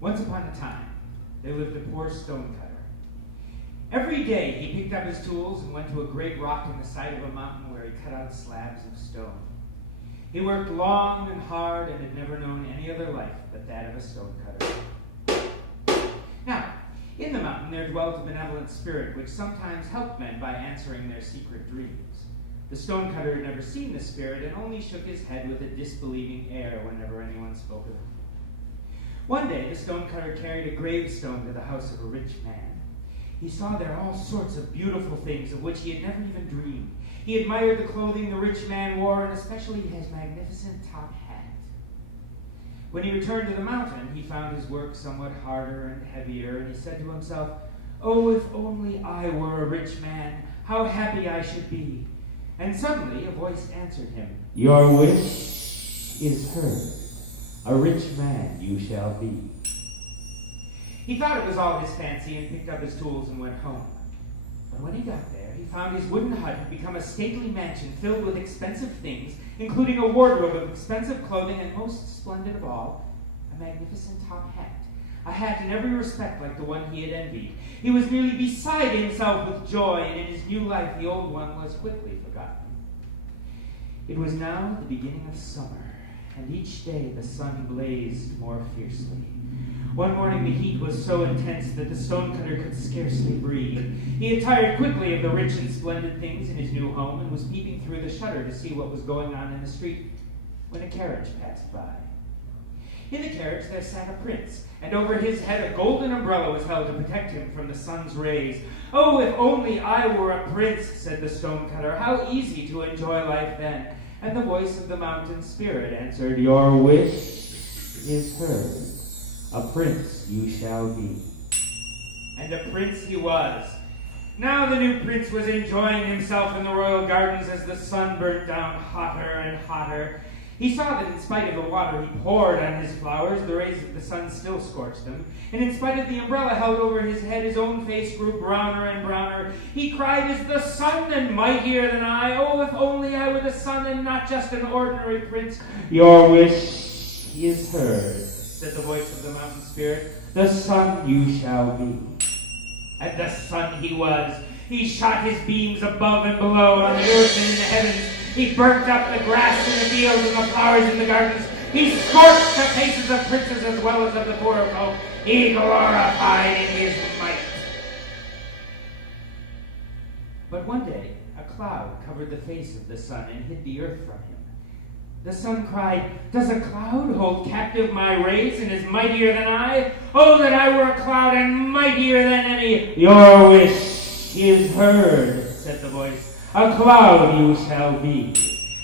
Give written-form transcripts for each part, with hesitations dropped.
Once upon a time, there lived a poor stonecutter. Every day he picked up his tools and went to a great rock in the side of a mountain where he cut out slabs of stone. He worked long and hard and had never known any other life but that of a stonecutter. Now, in the mountain there dwelt a benevolent spirit which sometimes helped men by answering their secret dreams. The stonecutter had never seen the spirit and only shook his head with a disbelieving air whenever anyone spoke of him. One day the stonecutter carried a gravestone to the house of a rich man. He saw there all sorts of beautiful things of which he had never even dreamed. He admired the clothing the rich man wore, and especially his magnificent top hat. When he returned to the mountain, he found his work somewhat harder and heavier, and he said to himself, "Oh, if only I were a rich man, how happy I should be." And suddenly a voice answered him, "Your wish is heard. A rich man you shall be." He thought it was all his fancy and picked up his tools and went home. But when he got there, he found his wooden hut had become a stately mansion filled with expensive things, including a wardrobe of expensive clothing, and most splendid of all, a magnificent top hat. A hat in every respect like the one he had envied. He was nearly beside himself with joy, and in his new life the old one was quickly forgotten. It was now the beginning of summer, and each day the sun blazed more fiercely. One morning the heat was so intense that the stonecutter could scarcely breathe. He had tired quickly of the rich and splendid things in his new home and was peeping through the shutter to see what was going on in the street when a carriage passed by. In the carriage there sat a prince, and over his head a golden umbrella was held to protect him from the sun's rays. "Oh, if only I were a prince," said the stonecutter. "How easy to enjoy life then." And the voice of the mountain spirit answered, "Your wish is heard. A prince you shall be." And a prince he was. Now the new prince was enjoying himself in the royal gardens as the sun burnt down hotter and hotter. He saw that in spite of the water he poured on his flowers, the rays of the sun still scorched them. And in spite of the umbrella held over his head, his own face grew browner and browner. He cried, "Is the sun then mightier than I? Oh, if only I were the sun and not just an ordinary prince." "Your wish is heard," said the voice of the mountain spirit. "The sun you shall be." And the sun he was. He shot his beams above and below, on the earth and in the heavens. He burnt up the grass in the fields and the flowers in the gardens. He scorched the faces of princes as well as of the poorer folk. He glorified in his might. But one day, a cloud covered the face of the sun and hid the earth from him. The sun cried, "Does a cloud hold captive my rays and is mightier than I? Oh, that I were a cloud and mightier than any." "Your wish is heard," said the voice. "A cloud you shall be."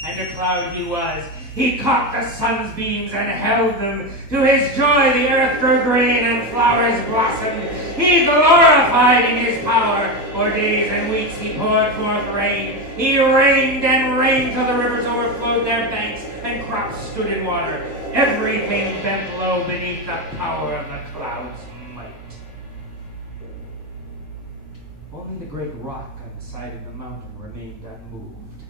And a cloud he was. He caught the sun's beams and held them. To his joy the earth grew green and flowers blossomed. He glorified in his power. For days and weeks he poured forth rain. He rained and rained till the rivers overflowed their banks and crops stood in water. Everything bent low beneath the power of the cloud's might. Only the great rock on the side of the mountain remained unmoved.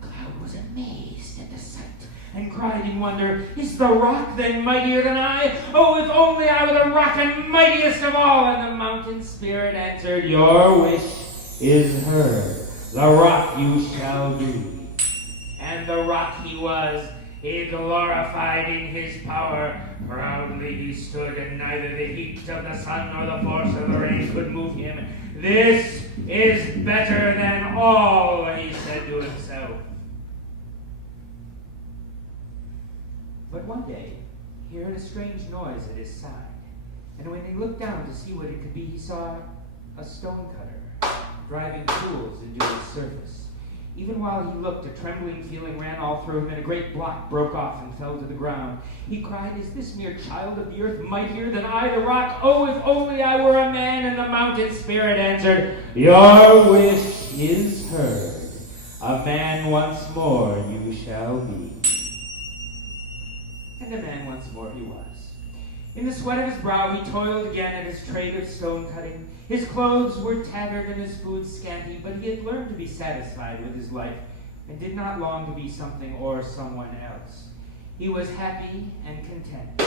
The cloud was amazed at the sight and cried in wonder, "Is the rock then mightier than I? Oh, if only I were the rock and mightiest of all!" And the mountain spirit answered, "Your wish is heard. The rock you shall be." And the rock he was. He glorified in his power. Proudly he stood, and neither the heat of the sun nor the force of the rain could move him. "This is better than all," he said to himself. But one day, he heard a strange noise at his side, and when he looked down to see what it could be, he saw a stonecutter driving tools into his surface. Even while he looked, a trembling feeling ran all through him, and a great block broke off and fell to the ground. He cried, "Is this mere child of the earth mightier than I, the rock? Oh, if only I were a man!" And the mountain spirit answered, "Your wish is heard. A man once more you shall be." And a man once more he was. In the sweat of his brow he toiled again at his trade of stone cutting. His clothes were tattered and his food scanty, but he had learned to be satisfied with his life and did not long to be something or someone else. He was happy and content.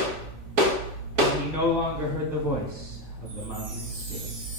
And he no longer heard the voice of the mountain spirit.